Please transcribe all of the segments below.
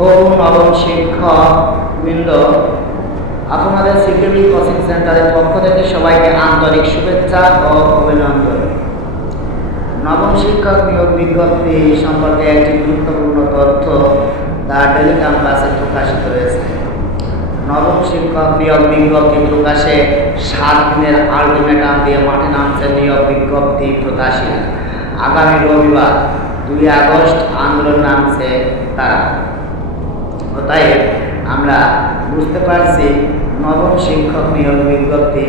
ও নবম শিক্ষক বৃন্দ, আপনাদের সিকিউরিটি কোচিং সেন্টারের পক্ষ থেকে সবাইকে আন্তরিক শুভেচ্ছা ও অভিনন্দন। নবম শিক্ষক নিয়োগ বিজ্ঞপ্তি সম্পর্কে একটি গুরুত্বপূর্ণ তথ্য দ্য ডেইলি ক্যাম্পাসে প্রকাশিত হয়েছে। নবম শিক্ষক নিয়োগ বিজ্ঞপ্তি প্রকাশে 7 দিনের আলটিমেটাম দিয়ে মাঠে নামছে নিয়োগ বিজ্ঞপ্তি প্রত্যাশীরা। আগামী রবিবার 2 আগস্ট আন্দোলন নামছে তারা। তাই আমরা বুঝতে পারছি নবম শিক্ষক নিয়োগ বিজ্ঞপ্তি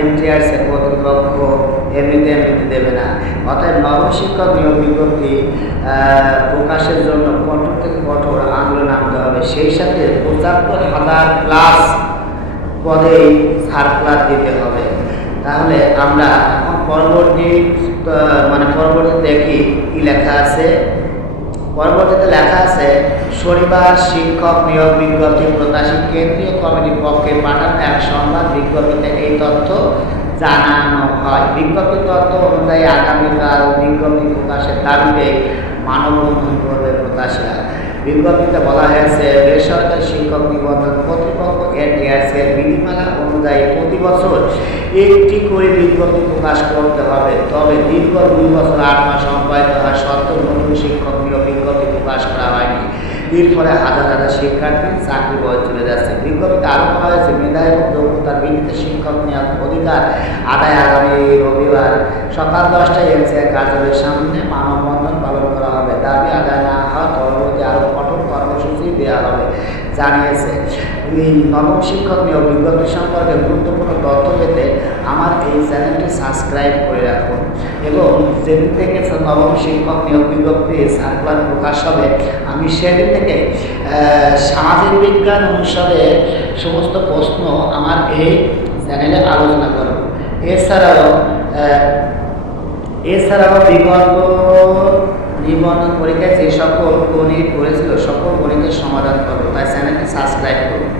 এনটিআরসি কর্তৃপক্ষ এমনিতে দেবে না। অর্থাৎ নবম শিক্ষক নিয়োগ বিজ্ঞপ্তি প্রকাশের জন্য কঠোর থেকে কঠোর আন্দোলন নামতে হবে। সেই সাথে 75,000 প্লাস পদে সার্কুলার দিতে হবে। তাহলে আমরা এখন পরবর্তীতে দেখি কি লেখা আছে। পরবর্তীতে লেখা আছে, শনিবার শিক্ষক নিয়োগ বিজ্ঞপ্তি প্রত্যাশী কেন্দ্রীয় কমিটির পক্ষে পাঠানো এক সংবাদ বিজ্ঞপ্তিতে এই তথ্য জানানো হয়। বিজ্ঞপ্তি তথ্য অনুযায়ী আগামীকাল বিজ্ঞপ্তি প্রকাশের দাবিতে মানববন্ধন করবে প্রত্যাশীরা। বিজ্ঞপ্তিতে বলা হয়েছে, বেসরকারি শিক্ষক নিবন্ধন কর্তৃপক্ষ এনটিআরসি এর বিধিমালা অনুযায়ী প্রতি বছর একটি করে বিজ্ঞপ্তি প্রকাশ করতে হবে। তবে দীর্ঘ 2 বছর 8 মাস সম্পাদিত হওয়া সত্ত্বেও নতুন শিক্ষক নিয়োগ বিজ্ঞপ্তি প্রকাশ করা হয়নি। এর ফলে হাজার হাজার শিক্ষার্থী চাকরি বয়ে চলে যাচ্ছে। বিজ্ঞপ্তিতে আরও বলা হয়েছে, মেধা এবং যোগ্যতার ভিত্তিতে শিক্ষক নিয়োগ অধিকার আদায় আগামী রবিবার সকাল 10টায় এনসিআর কার্যালয়ের সামনে মানববন্ধন পালন করা হবে। দাবি আদায় না হওয়া পরবর্তী আরও কঠোর কর্মসূচি দেওয়া হবে জানিয়েছে। এই নবম শিক্ষক নিয়োগ বিজ্ঞপ্তি সম্পর্কে গুরুত্বপূর্ণ তথ্য পেতে আমার এই চ্যানেলটি সাবস্ক্রাইব করে রাখুন এবং যেদিন থেকে নবম শিক্ষক নিয়োগ বিজ্ঞপ্তি সার্কুলার প্রকাশ হবে আমি সেদিন থেকে সামাজিক বিজ্ঞান অনুসারে সমস্ত প্রশ্ন আমার এই চ্যানেলে আলোচনা করব। এছাড়াও বিগত নিবন্ধন পরীক্ষায় যে সকল গণিত করেছিল সকল গণিতের সমাধান করবো। তাই চ্যানেলটি সাবস্ক্রাইব করুন।